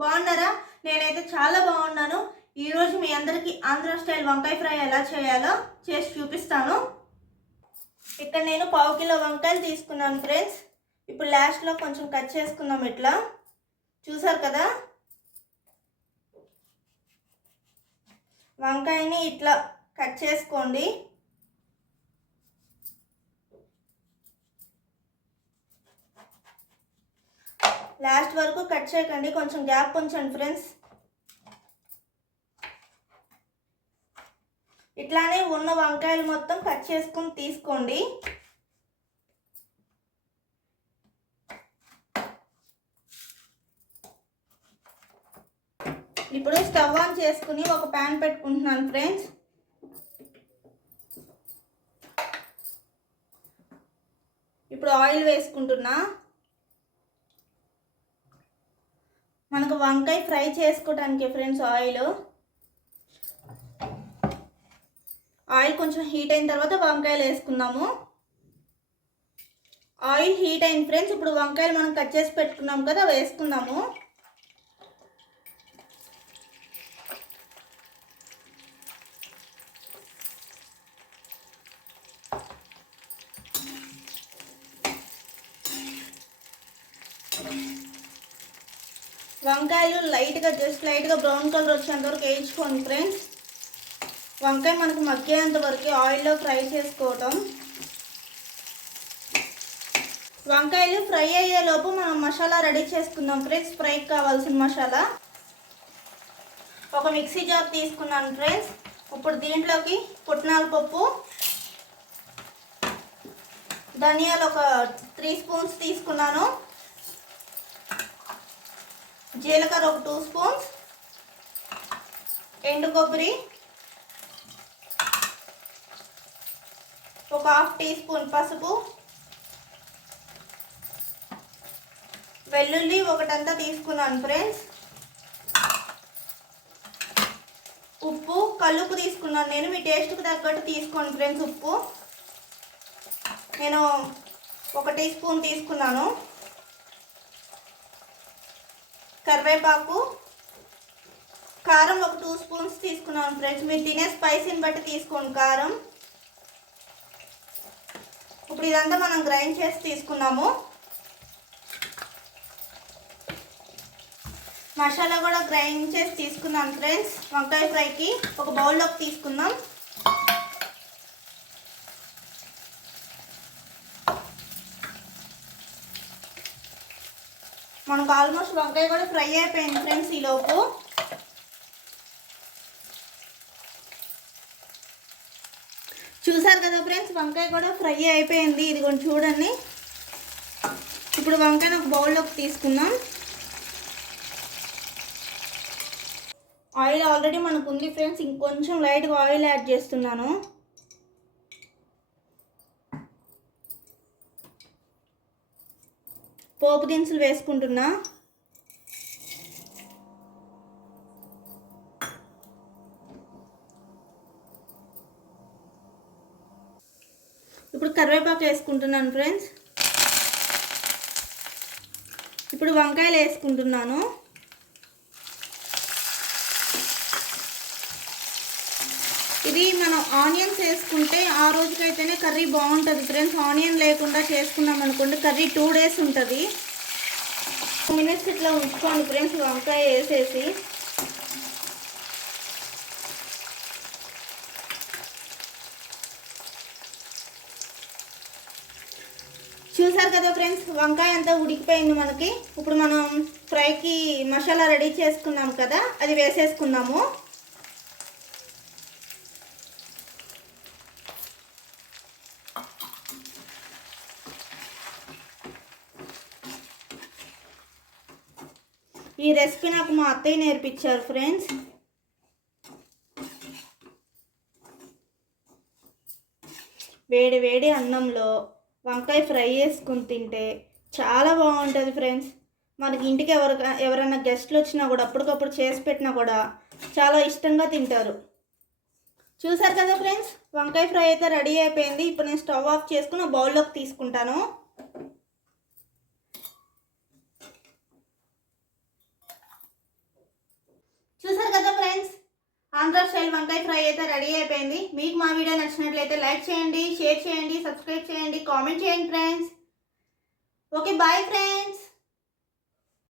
బాగున్నారా? నేనైతే చాలా బాగున్నాను. ఈరోజు మీ అందరికీ ఆంధ్ర స్టైల్ వంకాయ ఫ్రై ఎలా చేయాలో చేసి చూపిస్తాను. ఇక్కడ నేను పావు కిలో వంకాయలు తీసుకున్నాను ఫ్రెండ్స్. ఇప్పుడు లాస్ట్లో కొంచెం కట్ చేసుకుందాం ఇట్లా. చూసారు కదా? వంకాయని ఇట్లా కట్ చేసుకోండి. లాస్ట్ వరకు కట్ చేయకండి. కొంచెం గ్యాప్ ఉంచండి ఫ్రెండ్స్. ఇట్లానే ఉన్న వంకాయలు మొత్తం కట్ చేసుకుని తీసుకోండి. ఇప్పుడు స్టవ్ ఆన్ చేసుకుని ఒక ప్యాన్ పెట్టుకుంటున్నాను ఫ్రెండ్స్. ఇప్పుడు ఆయిల్ వేసుకుంటున్నా. మనకు వంకాయ ఫ్రై చేసుకోవడానికి ఫ్రెండ్స్ ఆయిల్. ఆయిల్ కొంచెం హీట్ అయిన తర్వాత వంకాయలు వేసుకుందాము. ఆయిల్ హీట్ అయింది ఫ్రెండ్స్ ఇప్పుడు వంకాయలు మనం కట్ చేసి పెట్టుకున్నాం కదా వేసుకుందాము. వంకాయలు లైట్గా జస్ట్ లైట్గా బ్రౌన్ కలర్ వచ్చేంత వరకు వేయించుకోండి ఫ్రెండ్స్. వంకాయ మనకు మగ్గేంత వరకు ఆయిల్లో ఫ్రై చేసుకోవటం. వంకాయలు ఫ్రై అయ్యేలోపు మనం మసాలా రెడీ చేసుకుందాం ఫ్రెండ్స్. ఫ్రైకి కావాల్సిన మసాలా. ఒక మిక్సీ జార్ తీసుకున్నాను ఫ్రెండ్స్. ఇప్పుడు దీంట్లోకి పుట్నాల పప్పు ధనియాలు ఒక త్రీ స్పూన్స్ తీసుకున్నాను. జీలకర్ర ఒక టూ స్పూన్స్. ఎండు కొబ్బరి. ఒక హాఫ్ టీ స్పూన్ పసుపు. వెల్లుల్లి ఒకటంతా తీసుకున్నాను ఫ్రెండ్స్. ఉప్పు కల్లుపు తీసుకున్నాను నేను మీ టేస్ట్కి తగ్గట్టు తీసుకోండి ఫ్రెండ్స్ ఉప్పు. నేను ఒక టీ స్పూన్ తీసుకున్నాను. కరివేపాకు. కారం ఒక టూ స్పూన్స్ తీసుకున్నాను ఫ్రెండ్స్. మీరు తినే స్పైసీని బట్టి తీసుకోండి కారం. ఇప్పుడు ఇదంతా మనం గ్రైండ్ చేసి తీసుకున్నాము. మసాలా కూడా గ్రైండ్ చేసి తీసుకున్నాం ఫ్రెండ్స్. వంకాయ ఫ్రైకి ఒక బౌల్లోకి తీసుకుందాం. మనకు ఆల్మోస్ట్ వంకాయ కూడా ఫ్రై అయిపోయింది ఫ్రెండ్స్ ఈలోపు చూసారు కదా ఫ్రెండ్స్ వంకాయ కూడా ఫ్రై అయిపోయింది. ఇది కొంచెం చూడండి. ఇప్పుడు వంకాయను ఒక బౌల్లోకి తీసుకుందాం. ఆయిల్ ఆల్రెడీ మనకు ఉంది ఫ్రెండ్స్ ఇంకొంచెం లైట్గా ఆయిల్ యాడ్ చేస్తున్నాను. పోపు దినుసులు వేసుకుంటున్నా. ఇప్పుడు కరివేపాకు వేసుకుంటున్నాను ఫ్రెండ్స్. ఇప్పుడు వంకాయలు వేసుకుంటున్నాను. ఇది మనం ఆనియన్స్ వేసుకుంటే ఆ రోజుకైతేనే కర్రీ బాగుంటుంది ఫ్రెండ్స్. ఆనియన్ లేకుండా చేసుకున్నాం అనుకోండి కర్రీ టూ డేస్ ఉంటుంది. టూ మినిట్స్ ఇట్లా ఉంచుకోండి ఫ్రెండ్స్ వంకాయ వేసేసి. చూసారు కదా ఫ్రెండ్స్ వంకాయ అంతా ఉడికిపోయింది మనకి. ఇప్పుడు మనం ఫ్రైకి మసాలా రెడీ చేసుకున్నాం కదా అది వేసేసుకుందాము. ఈ రెసిపీ నాకు మా అత్తయ్య నేర్పించారు ఫ్రెండ్స్. వేడి వేడి అన్నంలో వంకాయ ఫ్రై చేసుకుని తింటే చాలా బాగుంటుంది ఫ్రెండ్స్. మనకి ఇంటికి ఎవరు ఎవరైనా గెస్ట్లు వచ్చినా కూడా అప్పటికప్పుడు చేసి పెట్టినా కూడా చాలా ఇష్టంగా తింటారు. చూసారు కదా ఫ్రెండ్స్? వంకాయ ఫ్రై అయితే రెడీ అయిపోయింది. ఇప్పుడు నేను స్టవ్ ఆఫ్ చేసుకుని బౌల్లోకి తీసుకుంటాను. చూసారు కదా ఫ్రెండ్స్ ఆంధ్ర స్టైల్ వంకాయ ఫ్రై అయితే రెడీ అయిపోయింది. మీకు మా వీడియో నచ్చినట్లయితే లైక్ చేయండి షేర్ చేయండి సబ్స్క్రైబ్ చేయండి కామెంట్ చేయండి ఫ్రెండ్స్ ఓకే బాయ్ ఫ్రెండ్స్